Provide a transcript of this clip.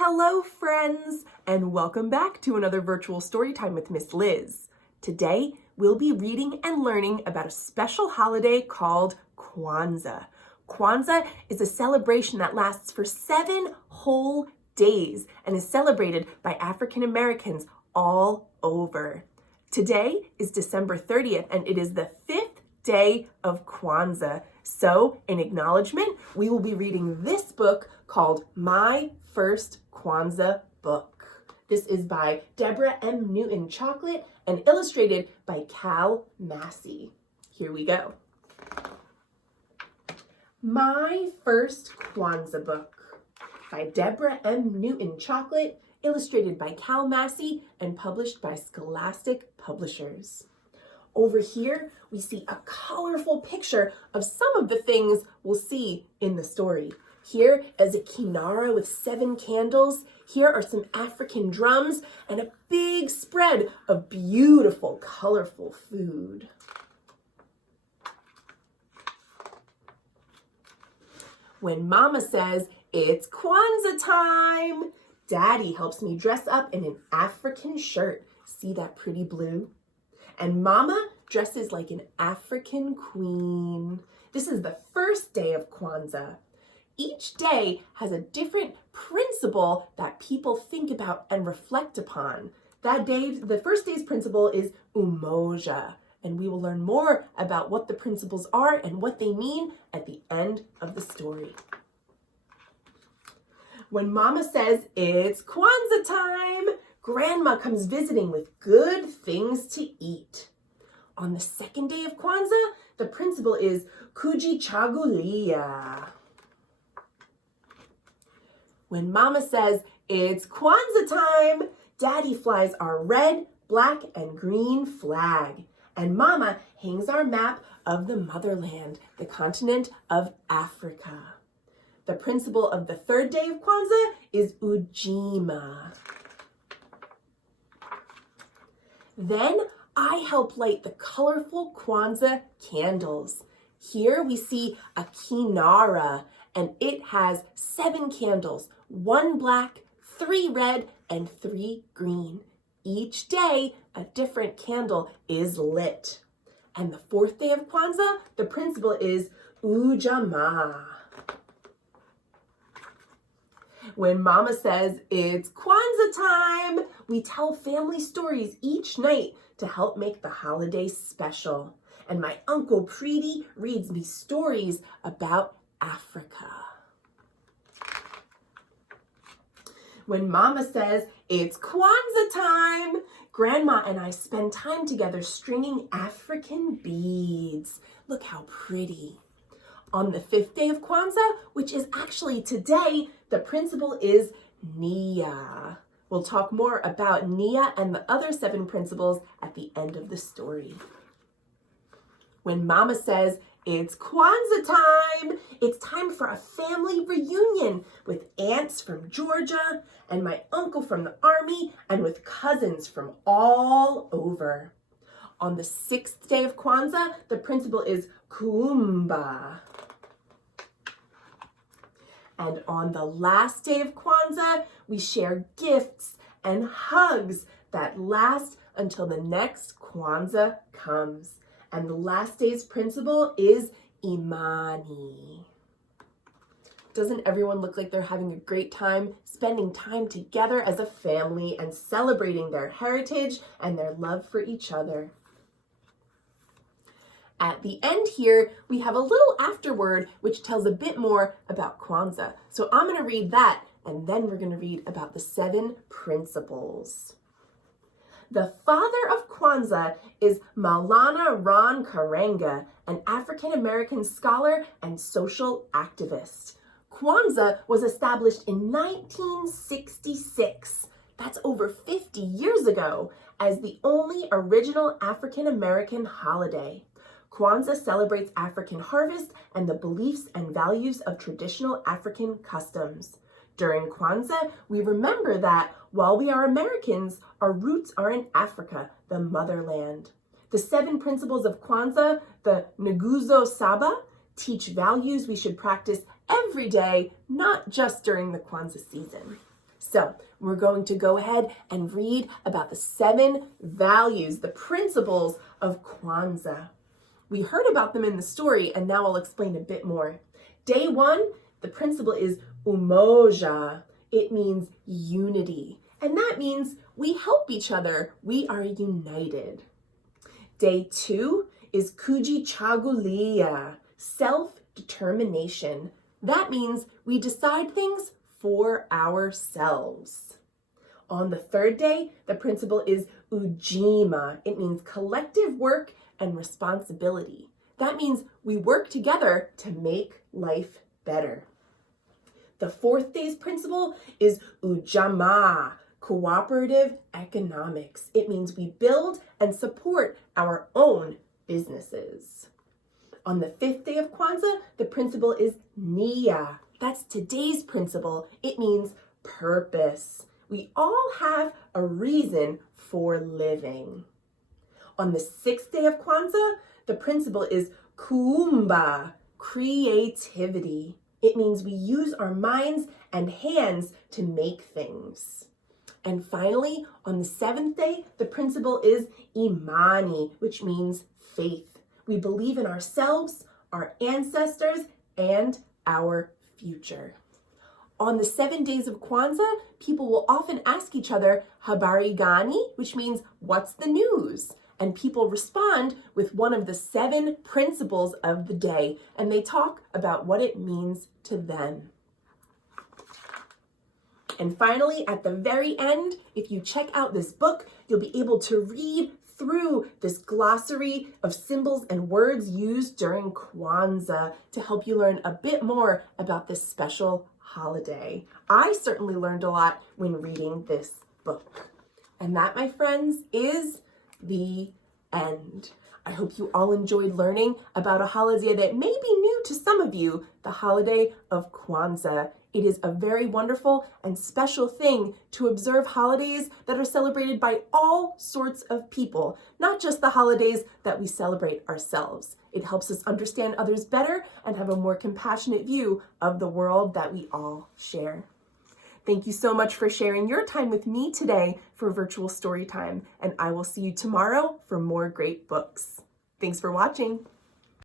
Hello friends, and welcome back to another virtual story time with Miss Liz. Today, we'll be reading and learning about a special holiday called Kwanzaa. Kwanzaa is a celebration that lasts for 7 whole days and is celebrated by African Americans all over. Today is December 30th, and it is the 5th day of Kwanzaa. So, in acknowledgement, we will be reading this book called My First Kwanzaa Book. This is by Deborah M. Newton Chocolate and illustrated by Cal Massey. Here we go. My First Kwanzaa Book by Deborah M. Newton Chocolate, illustrated by Cal Massey and published by Scholastic Publishers. Over here, we see a colorful picture of some of the things we'll see in the story. Here is a kinara with 7 candles. Here are some African drums and a big spread of beautiful, colorful food. When Mama says, "It's Kwanzaa time," Daddy helps me dress up in an African shirt. See that pretty blue? And Mama dresses like an African queen. This is the first day of Kwanzaa. Each day has a different principle that people think about and reflect upon. The first day's principle is umoja, and we will learn more about what the principles are and what they mean at the end of the story. When Mama says, "It's Kwanzaa time," Grandma comes visiting with good things to eat. On the second day of Kwanzaa, the principle is kujichagulia. When Mama says, "It's Kwanzaa time," Daddy flies our red, black, and green flag. And Mama hangs our map of the motherland, the continent of Africa. The principle of the third day of Kwanzaa is ujima. Then I help light the colorful Kwanzaa candles. Here we see a kinara, and it has 7 candles, 1 black, 3 red, and 3 green. Each day, a different candle is lit. And the 4th day of Kwanzaa, the principle is ujamaa. When Mama says, "It's Kwanzaa time," we tell family stories each night to help make the holiday special. And my Uncle Preety reads me stories about Africa. When Mama says, "It's Kwanzaa time," Grandma and I spend time together stringing African beads. Look how pretty. On the 5th day of Kwanzaa, which is actually today, the principle is Nia. We'll talk more about Nia and the other 7 principles at the end of the story. When Mama says, "It's Kwanzaa time," it's time for a family reunion with aunts from Georgia and my uncle from the army and with cousins from all over. On the 6th day of Kwanzaa, the principle is Kuumba. And on the last day of Kwanzaa, we share gifts and hugs that last until the next Kwanzaa comes. And the last day's principle is Imani. Doesn't everyone look like they're having a great time spending time together as a family and celebrating their heritage and their love for each other? At the end here, we have a little afterword which tells a bit more about Kwanzaa. So I'm going to read that, and then we're going to read about the 7 principles. The father of Kwanzaa is Maulana Ron Karenga, an African-American scholar and social activist. Kwanzaa was established in 1966. That's over 50 years ago, as the only original African-American holiday. Kwanzaa celebrates African harvest and the beliefs and values of traditional African customs. During Kwanzaa, we remember that while we are Americans, our roots are in Africa, the motherland. The 7 principles of Kwanzaa, the Nguzo Saba, teach values we should practice every day, not just during the Kwanzaa season. So we're going to go ahead and read about the 7 values, the principles of Kwanzaa. We heard about them in the story, and now I'll explain a bit more. Day 1, the principle is umoja. It means unity, and that means we help each other. We are united. Day 2 is kujichagulia, self-determination. That means we decide things for ourselves. On the 3rd day, the principle is ujima. It means collective work and responsibility. That means we work together to make life better. The 4th day's principle is ujamaa, Cooperative Economics. It means we build and support our own businesses. On the 5th day of Kwanzaa, the principle is nia. That's today's principle. It means purpose. We all have a reason for living. On the 6th day of Kwanzaa, the principle is kuumba, creativity. It means we use our minds and hands to make things. And finally, on the 7th day, the principle is imani, which means faith. We believe in ourselves, our ancestors, and our future. On the 7 days of Kwanzaa, people will often ask each other, habari gani, which means, what's the news? And people respond with one of the 7 principles of the day, and they talk about what it means to them. And finally, at the very end, if you check out this book, you'll be able to read through this glossary of symbols and words used during Kwanzaa to help you learn a bit more about this special holiday. I certainly learned a lot when reading this book. And that, my friends, is the end. I hope you all enjoyed learning about a holiday that may be new to some of you, the holiday of Kwanzaa. It is a very wonderful and special thing to observe holidays that are celebrated by all sorts of people, not just the holidays that we celebrate ourselves. It helps us understand others better and have a more compassionate view of the world that we all share. Thank you so much for sharing your time with me today for Virtual Storytime, and I will see you tomorrow for more great books. Thanks for watching.